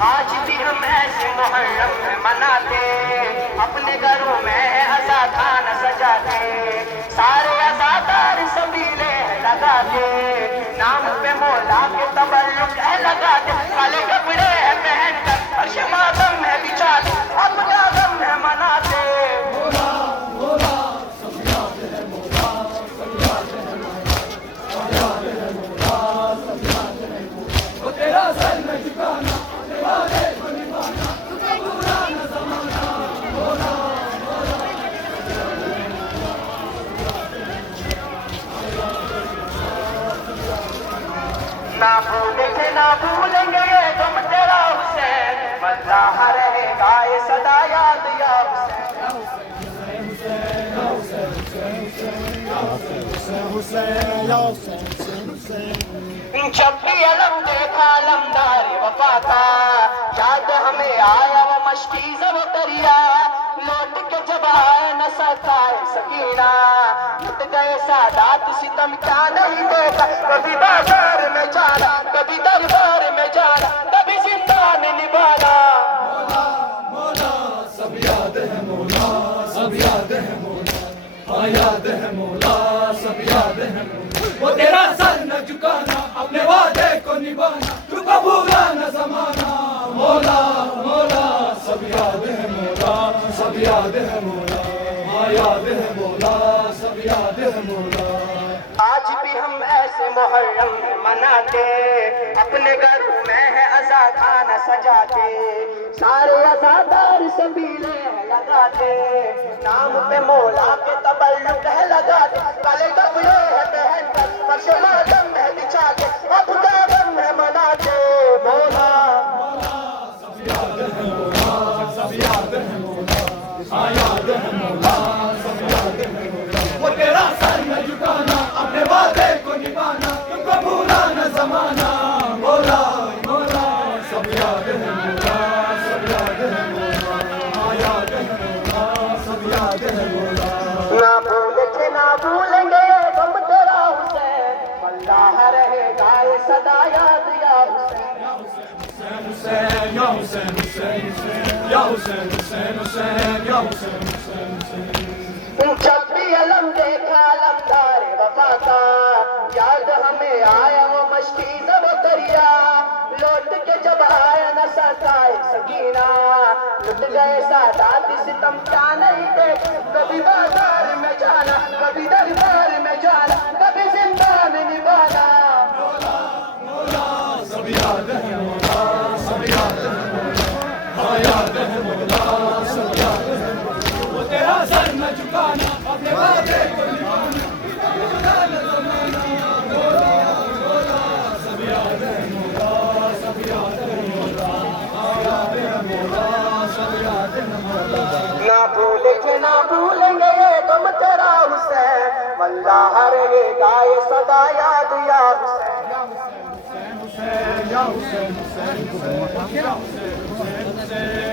آج بھی ہم ایسے محرم مناتے، اپنے گھروں میں عزا خانہ سجاتے، سارے عزادار سبیلے لگاتے، نام پہ مولا کے تبرک ہے لگاتے، کالے کپڑے ہیں پہن کر عرش ماتم ہے بچھاتے، اپنا غم ہے مناتے۔ نہ بھولے تھے نہ بھولیں گے یہ غم تیرا حسین، مزاح رہے گا یہ صدا یاد یا حسین۔ جب بھی علم دیکھا علمدار وفا کا، یاد ہمیں آیا وہ مشکی زب دریا، لوٹ کے جب آئے نہ سکائے سکینہ، مٹ گئے سادات ستم کیا نہیں دیکھا، کبھی بازار میں جانا کبھی دربار میں جانا کبھی زندان نبھانا۔ مولا سب یاد ہے مولا، سب یاد ہے مولا، ہاں یاد ہے مولا، سب یاد ہے مولا، وہ تیرا سر نہ جھکانا، اپنے وعدے کو نبھانا، تو قبولا نہ زمانہ، مولا مولا سب یاد ہے مولا، سب یاد ہے مولا، ہاں یاد ہے مولا، سب یاد ہے مولا۔ آج بھی ہم ایسے محرم مناتے، اپنے گھروں میں ہے عزا خانہ سجاتے، سارے عزادار سبیلے لگاتے، نام پہ مولا کے تبرک ہے لگاتے، کالے کپڑے ہے پہن کر فرش ماتم ہے بچھاتے، اپنا غم ہے مناتے۔ مولا سب یاد ہے مولا، سب یاد ہے مولا، ہاں یاد ہے مولا، سب یاد ہے مولا، وہ تیرا سر نہ جھکانا، اپنے وعدے کو نبھانا، تم کو بھولا نہ زمانہ، مولا مولا سب یاد ہے مولا، سب یاد ہے مولا، ہاں یاد ہے مولا، سب یاد ہے مولا۔ نہ بھولے تھے نہ بھولیں گے غم تیرا حسین، اللہ رہے گا یہ صدا یاد یا حسین۔ حسین یا حسین حسین حسین یا حسین حسین حسین یا حسین حسین حسین۔ جب بھی علم دیکھا علمدار وفا کا، یاد ہمیں آیا وہ مشکی زب دریا، لوٹ کے جب آیا نہ سکائے سکینہ، لٹ گئے سادات ستم کیا نہیں دیکھا، کبھی بازار میں جانا کبھی دربار میں جانا کبھی زندان نبھانا۔ مولا سب یاد ہے مولا، سب یاد ہے مولا، ہاں یاد ہے مولا، سب یاد ہے مولا، وہ تیرا سر نہ جھکانا، اپنے وعدے کو نبھانا، بھولا نہ زمانہ، مولا مولا سب یاد ہے مولا، سب یاد ہے مولا، ہاں یاد ہے مولا، سب یاد ہے مولا۔ نہ بھولے تھے نہ بھولیں گے یہ غم تیرا حسین، اللہ رہے گا یہ صدا یاد یا حسین۔ حسین یا حسین حسین حسین یا حسین حسین حسین